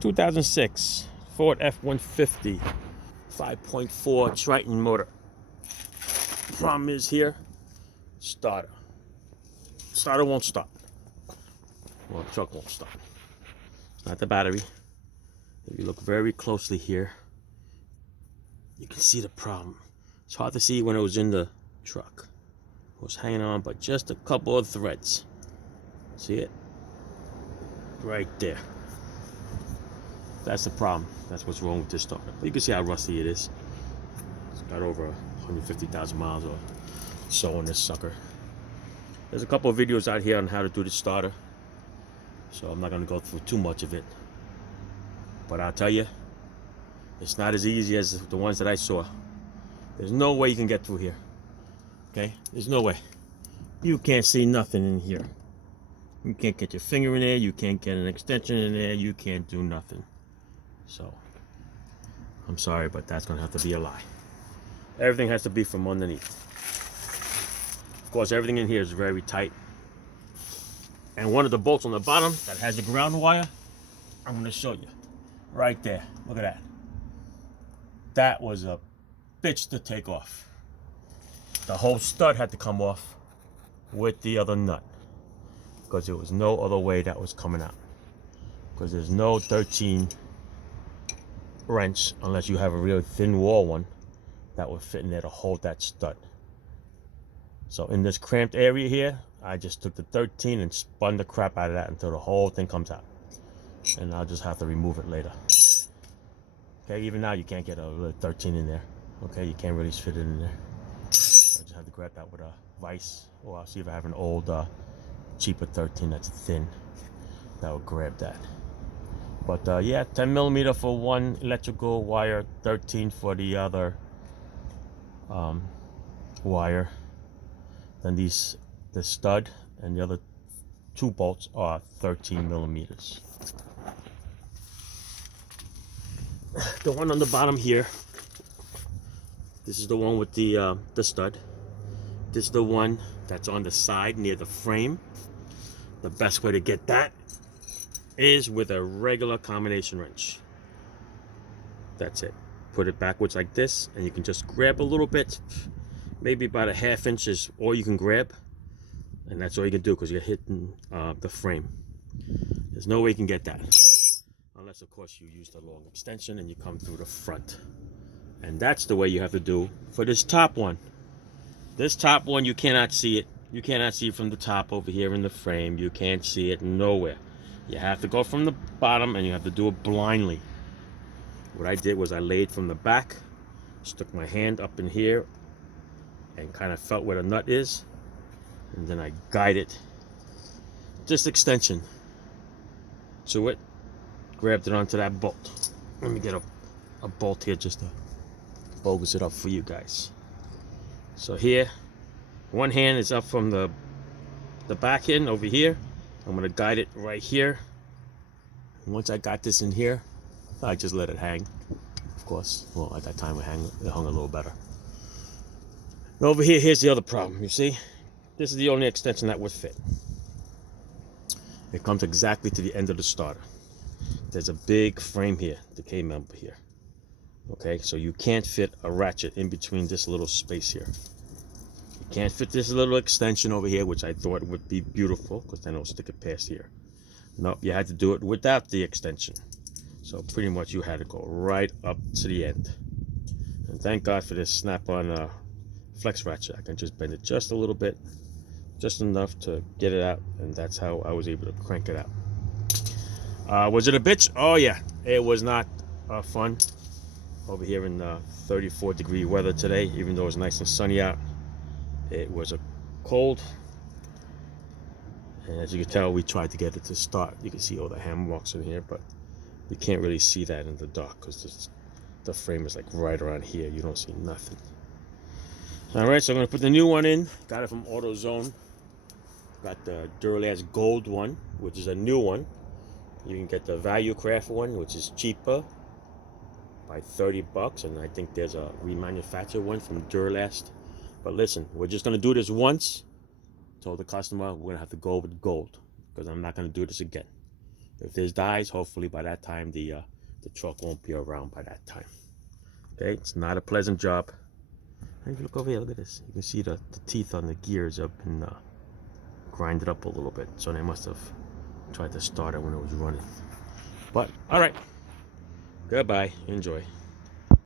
2006 Ford F150 5.4 Triton motor. Problem is here, starter won't start. Well, the truck won't start. It's not the battery. If you look very closely here, you can see the problem. It's hard to see when it was in the truck. It was hanging on by just a couple of threads. See it? Right there. That's the problem. That's what's wrong with this starter. But you can see how rusty it is. It's got over 150,000 miles or so on this sucker. There's a couple of videos out here on how to do the starter, so I'm not going to go through too much of it. But I'll tell you, it's not as easy as the ones that I saw. There's no way you can get through here. Okay? There's no way. You can't see nothing in here. You can't get your finger in there. You can't get an extension in there. You can't do nothing. So, I'm sorry, but that's going to have to be a lie. Everything has to be from underneath. Of course, everything in here is very tight. And one of the bolts on the bottom that has the ground wire, I'm going to show you. Right there. Look at that. That was a bitch to take off. The whole stud had to come off with the other nut, because there was no other way that was coming out. Because there's no 13 wrench, unless you have a really thin wall one, that would fit in there to hold that stud. So in this cramped area here, I just took the 13 and spun the crap out of that until the whole thing comes out. And I'll just have to remove it later. Okay, even now you can't get a 13 in there. Okay, you can't really fit it in there. I just have to grab that with a vise, or I'll see if I have an old cheaper 13 that's thin that will grab that. But yeah, 10 millimeter for one electrical wire, 13 for the other wire. Then the stud and the other two bolts are 13 millimeters. The one on the bottom here, this is the one with the stud. This is the one that's on the side near the frame. The best way to get that is with a regular combination wrench. That's it. Put it backwards like this, and you can just grab a little bit, maybe about a ½ inch is all you can grab, and that's all you can do because you're hitting the frame. There's no way you can get that, unless of course you use the long extension and you come through the front. And that's the way you have to do for this top one. This top one, you cannot see it. You cannot see it from the top over here in the frame. You can't see it nowhere. You have to go from the bottom, and you have to do it blindly. What I did was I laid from the back, stuck my hand up in here, and kind of felt where the nut is, and then I guided this extension to it, grabbed it onto that bolt. Let me get a bolt here just to bogus it up for you guys. So here, one hand is up from the back end over here. I'm gonna guide it right here. And once I got this in here, I just let it hang. Of course, well, at that time it hung a little better. And over here, here's the other problem. You see, this is the only extension that would fit. It comes exactly to the end of the starter. There's a big frame here, the K member here. Okay, so you can't fit a ratchet in between this little space here. You can't fit this little extension over here, which I thought would be beautiful, because then it'll stick it past here. Nope, you had to do it without the extension. So pretty much you had to go right up to the end. And thank God for this snap-on flex ratchet. I can just bend it just a little bit, just enough to get it out, and that's how I was able to crank it out. Was it a bitch? Oh yeah, it was not fun over here in 34-degree weather today. Even though it's nice and sunny out, it was a cold. And as you can tell, we tried to get it to start. You can see all the ham marks in here, but you can't really see that in the dark because the frame is like right around here. You don't see nothing. All right, so I'm gonna put the new one in. Got it from Autozone. Got the Duralast Gold one, which is a new one. You can get the Value Craft one, which is cheaper by 30 bucks, and I think there's a remanufactured one from Duralast. But listen, we're just gonna do this once. Told the customer we're gonna have to go with gold because I'm not gonna do this again. If there's dies, hopefully by that time the truck won't be around by that time. Okay, it's not a pleasant job. And if you look over here, look at this. You can see the teeth on the gears have been grinded up a little bit. So they must have tried to start it when it was running. But, all right. Goodbye. Enjoy.